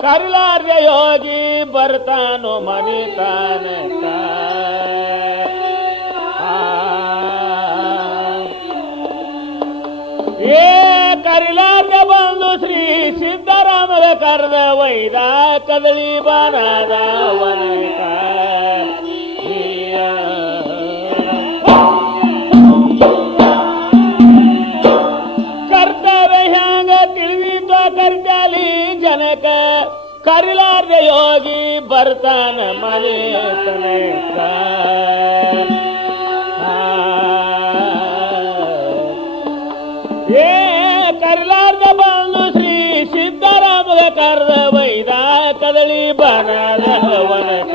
ಕರ್ಲಾರ್ಯ ಯೋಗಿ ಬರ್ತಾನೋ ಮನಿತಾನಕ ಏ ಕರಿಲಾರ್ಯ ಬಂದು ಶ್ರೀ ಸಿದ್ದರಾಮರ ಕರ್ದ ವೈದ ಕದಳಿ ಬನದ ವನಕ ಕರ್ತವ್ಯ ಹ್ಯಾಂಗ ತಿಳಿದಿದ್ದ ಕರ್ಜಾಲಿ ಜನಕ ಕರಿಲಾರ್ದ ಯೋಗಿ ಬರ್ತಾನ ಮನೆತನಕ ಏ ಕರಿಲಾರ್ದ ಬಂದು ಶ್ರೀ ಸಿದ್ದರಾಮಗ ಕರ್ದ ವೈದ ಕದಳಿ ಬನದ ವನಕ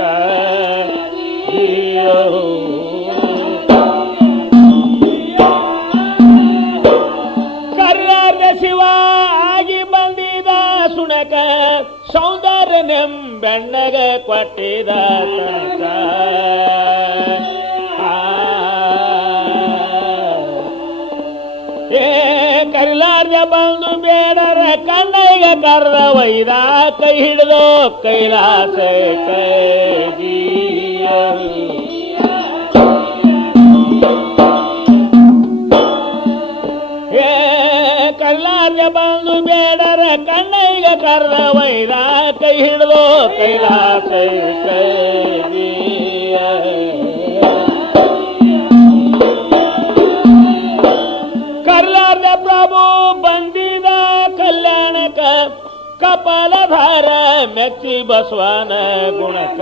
ಕರಿಲಾರ್ದ ಶಿವ ಆಗಿ ಬಂದಿದ ಸುಣಕ ಸೌಂದರ್ಯ ನೆಂಬೆಣ್ಣಗ ಕೊಟ್ಟಿದ ತನಕ ಏ ಕರಿಲಾರ್ದ ಬಂದು ಬೇಡರ ಕಣ್ಣೈಗ ಕರ್ದ ವೈದ ಕೈ ಹಿಡಿದು ಕೈಲಾಸ ಕೈಗಿಯ ಏ ಕರಿಲಾರ್ದ ಬಂದು ಬೇಡರ ಕಣ್ಣೈಗ ಕರ್ದ ವೈದ ಕೈ ಹಿಡಿದು ಕೈಲಾಸ ಕೈಗಿಯ ಕರ್ಲಾರ್ದ ಪ್ರಭು ಬಂದಿದ ಕಲ್ಯಾಣಕ ಕಪಾಲಧಾರ ಮೆಚ್ಚಿ ಬಸವನ ಗುಣಕ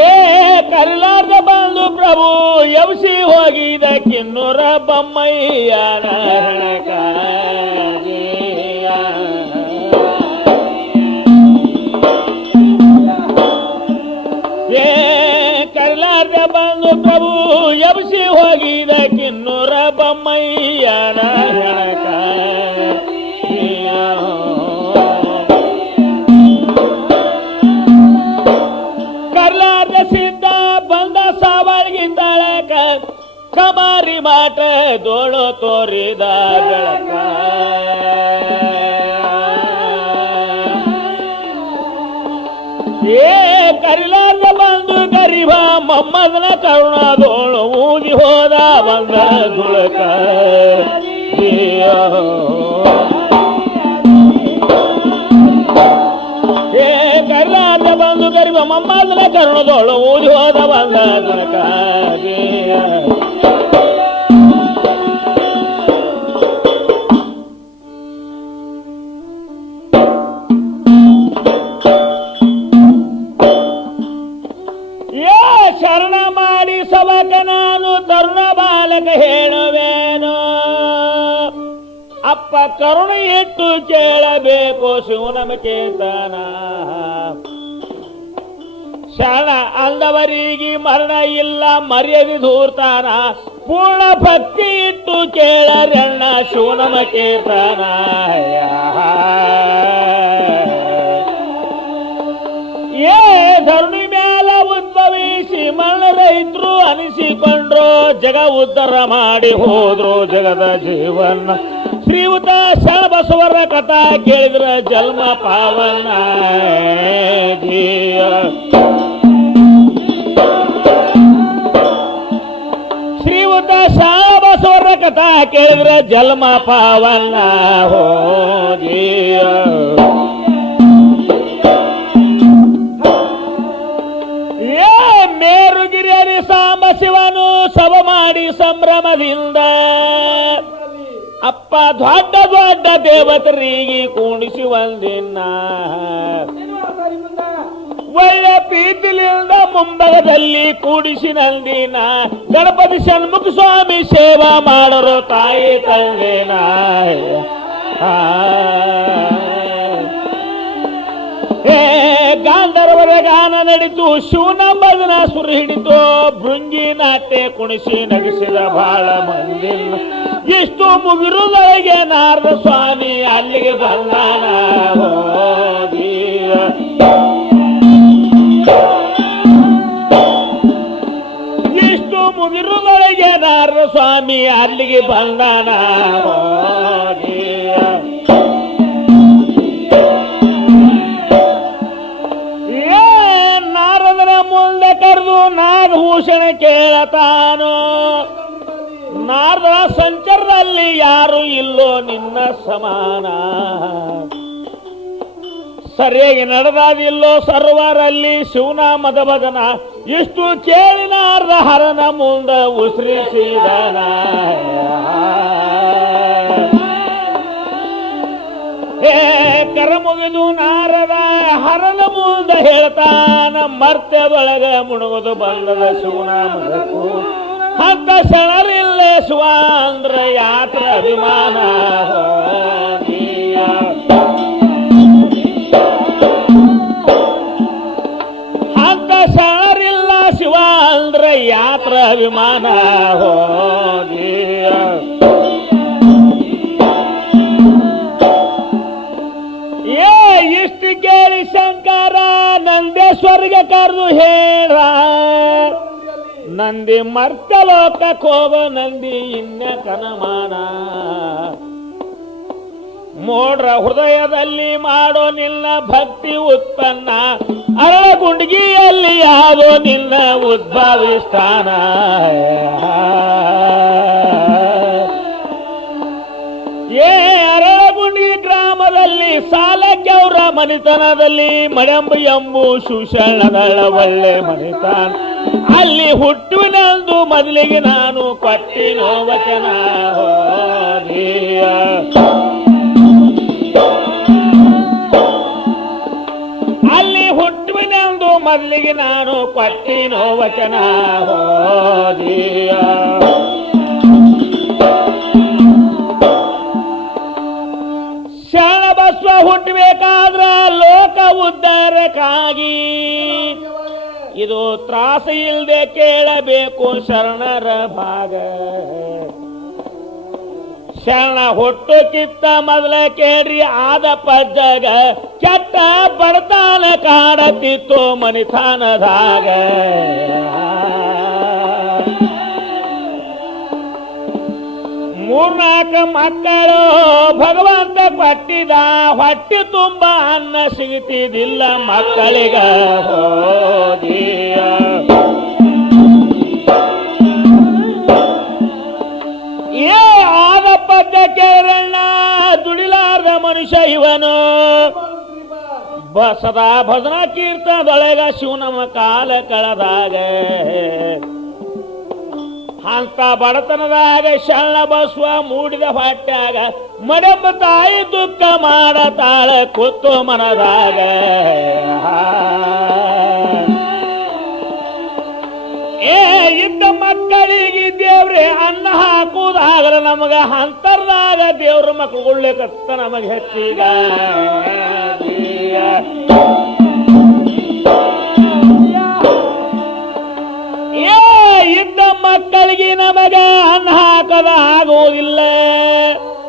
ಏ ಕರ್ಲಾರ್ದ ಬಂದು ಪ್ರಭು ಯವಸಿ ಹೋಗಿದ ಕಿನ್ನೂರ ಬೊಮ್ಮಯ್ಯನ ಹಣಕ ಕರ್ಲಾರ್ದ ಬಂದು ಪ್ರಭು ಯಬಸಿ ಹೋಗಿದ ಕಿನ್ನೂರ ಬೊಮ್ಮಯ್ಯನ ಹೆಣಕ ಕರ್ಲಾರ್ದ ಸಿದ್ಧ ಬಂದ ಸಾವಳ್ಗಿ ತಳಕ ಕಮಾರಿ ಮಾಟ ದೋಳು ತೋರಿದ ಬೆಳಕ ಏ ಕರಿಲಾರ್ದ ಬಂದು ಗರಿಬ ಮೊಮ್ಮದನ ಕರುಣದೋಳು ಊದಿ ಹೋದ ಬಂದ ದುಳಕ ಏ ಕರಿಲಾರ್ದ ಬಂದು ಗರಿಬ ಮೊಮ್ಮದನ ಕರುಣದೋಳು ಊದಿ ಹೋದ ಬಂದ ದುಳಕ ಶರಣ ಮಾಡಿ ಸವಕ ನಾನು ತರುಣ ಬಾಲಕ ಹೇಳುವೇನು ಅಪ್ಪ ಕರುಣೆ ಇಟ್ಟು ಕೇಳಬೇಕು ಶಿವನಮ ಕೇತನ ಶರಣ ಅಂದವರಿಗೆ ಮರಣ ಇಲ್ಲ ಮರ್ಯಾದೆ ದೂರ್ತಾನ ಪೂರ್ಣ ಭಕ್ತಿ ಇಟ್ಟು ಕೇಳರಣ್ಣ ಶಿವನಮ ಕೇತನ ಮಣ್ಣ ರೈತರು ಅನಿಸಿಕೊಂಡ್ರು, ಜಗ ಉದ್ಧಾರ ಮಾಡಿ ಹೋದ್ರು ಜಗದ ಜೀವನ. ಶ್ರೀಯುತ ಶರಣಬಸವರ ಕಥಾ ಕೇಳಿದ್ರ ಜನ್ಮ ಪಾವನ. ಶ್ರೀಯುತ ಶರಣಬಸವರ ಕಥಾ ಕೇಳಿದ್ರ ಜನ್ಮ ಪಾವನ ಹೋಗಿಯ. ಮೇರುಗಿರಿಯರಿ ಸಾಂಬ ಶಿವನು ಸಭ ಮಾಡಿ ಸಂಭ್ರಮದಿಂದ ಅಪ್ಪ ದೊಡ್ಡ ದೊಡ್ಡ ದೇವತರಿಗೆ ಕೂಡಿಸಿ ಒಂದಿನ ಒಳ್ಳೆ ಪ್ರೀತಿಲಿಂದ ಮುಂಭಾಗದಲ್ಲಿ ಕೂಡಿಸಿ ನಂದಿನ ಗಣಪತಿ ಷಣ್ಮುಖ ಸ್ವಾಮಿ ಸೇವಾ ಮಾಡೋರು ತಾಯಿ ತಂದೆನ. ಗಾಂಧರ್ವರ ಗಾನ ನಡೀತು, ಶಿವನ ಭಜನ ಸುರು ಹಿಡಿತು, ಭೃಂಗಿ ನಾಟ್ಯ ಕುಣಿಸಿ ನಗಿಸಿದ ಬಹಳ ಮಂದಿ. ಇಷ್ಟು ಮುಗಿರುವುದೊಳಗೆ ನಾರದ ಸ್ವಾಮಿ ಅಲ್ಲಿಗೆ ಬಂದಾನ ಹೋಗಿ. ಇಷ್ಟು ಮುಗಿರುವುದೊಳಗೆ ನಾರದ ಸ್ವಾಮಿ ಅಲ್ಲಿಗೆ ಬಂದಾನ ಹೋಗಿ. ಮುಂದೆ ಕರೆದು ನಾಗಭೂಷಣ ಕೇಳತಾನೋ, ನಾರದ ಸಂಚಾರದಲ್ಲಿ ಯಾರು ಇಲ್ಲೋ ನಿನ್ನ ಸಮಾನ, ಸರಿಯಾಗಿ ನಡೆದಾದಿಲ್ಲೋ ಸರ್ವರಲ್ಲಿ ಶಿವನಾಮದ ಭಜನ. ಇಷ್ಟು ಕೇಳಿ ನಾರದ ಹರನ ಮುಂದ ಉಸಿರಿಸಿದನ. ಕರ ಮುಗಿದು ನಾರದ ಹರನ ಮುಂದ ಹೇಳ್ತಾನ, ಮರ್ತ್ಯದೊಳಗ ಮುಣುಗುದು ಬಂದದ ಶಿವನಾಮದಕ್ಕೂ ಅಂತ ಶರಣರಿಲ್ಲೇ ಶಿವ ಅಂದ್ರ ಯಾತ್ರ ಅಭಿಮಾನ ಹೋಗಿಯ. ಅಂತ ಶರಣರಿಲ್ಲ ಶಿವ ಅಂದ್ರ ಯಾತ್ರ ಅಭಿಮಾನ ಹೋಗಿಯ. ಇಷ್ಟು ಕೇಳಿ ಶಂಕರ ನಂದೇಶ್ವರಿಗೆ ಕರೆದು ಹೇಳ, ನಂದಿ ಮರ್ತ್ಯ ಲೋಕಕ್ಕೆ ಹೋಗೋ ನಂದಿ ಇನ್ನ ಕನಮಾನ. ಮೋಡ್ರ ಹೃದಯದಲ್ಲಿ ಮಾಡೋ ನಿನ್ನ ಭಕ್ತಿ ಉತ್ಪನ್ನ, ಅರಳ ಗುಂಡ್ಗಿಯಲ್ಲಿ ಯಾವುದೋ ನಿನ್ನ ಉದ್ಭವಿ ಸ್ಥಾನ. ಅರಳಗುಂಡಿ ಗ್ರಾಮದಲ್ಲಿ ಸಾಲಕ್ಕೆ ಅವರ ಮನಿತನದಲ್ಲಿ ಮಳೆಂಬ ಎಂಬು ಸುಶರಣಗಳ ಒಳ್ಳೆ ಮನಿತನ. ಅಲ್ಲಿ ಹುಟ್ಟುವಿನಂದು ಮೊದಲಿಗೆ ನಾನು ಕೊಟ್ಟಿನೋ ವಚನ ಹೋಗಿಯ. ಅಲ್ಲಿ ಹುಟ್ಟುವಿನಂದು ಮೊದಲಿಗೆ ನಾನು ಕೊಟ್ಟಿನೋ ವಚನ ಹೋಗಿಯ. ಶರಣಬಸವ ಹುಟ್ಟಬೇಕಾದ್ರ ಲೋಕ ಉದ್ಧಾರಕ್ಕಾಗಿ ಇದು ತ್ರಾಸ ಇಲ್ಲದೆ ಕೇಳಬೇಕು ಶರಣರ ಭಾಗ. ಶರಣ ಹುಟ್ಟುಕಿತ್ತ ಮೊದಲ ಕೇಳ್ರಿ ಆದ ಪಜ್ಜಗ, ಕೆಟ್ಟ ಬಡತಾನ ಕಾಡತಿತ್ತು ಮನಿತಾನದಾಗ. ಮೂರ್ನಾಲ್ಕು ಮಕ್ಕಳು ಭಗವಂತ ಕೊಟ್ಟಿದ, ಹೊಟ್ಟೆ ತುಂಬ ಅನ್ನ ಸಿಗುತ್ತಿದ್ದಿಲ್ಲ ಮಕ್ಕಳಿಗ ಹೋಗಿಯ. ಏ ಆದ ಪದ್ದ ಕೇಳಣ್ಣ, ದುಡಿಲಾರ್ದ ಮನುಷ್ಯ ಇವನು, ಸದಾ ಭಜನಾ ಕೀರ್ತನದೊಳಗ ಶಿವನಮ್ಮ ಕಾಲ ಕಳೆದಾಗ. ಅಂತ ಬಡತನದಾಗ ಶರಣಬಸವ ಮೂಡಿದ ಹೊಟ್ಯಾಗ ಮಡಂಬ ತಾಯಿ ದುಃಖ ಮಾಡತಾಳ ಕೂತು ಮನದಾಗ. ಇದ್ದ ಮಕ್ಕಳಿಗೆ ದೇವ್ರೆ ಅನ್ನ ಹಾಕುವುದಾಗಲ ನಮಗ, ಅಂತರ್ದಾಗ ದೇವ್ರ ಮಕ್ಕಳುಗೊಳ್ಳಿಕತ್ತ ನಮಗೆ ಹೆಚ್ಚಿಗ. ಇದ್ದ ಮಕ್ಕಳಿಗೆ ನಮಗ ಅನ್ನ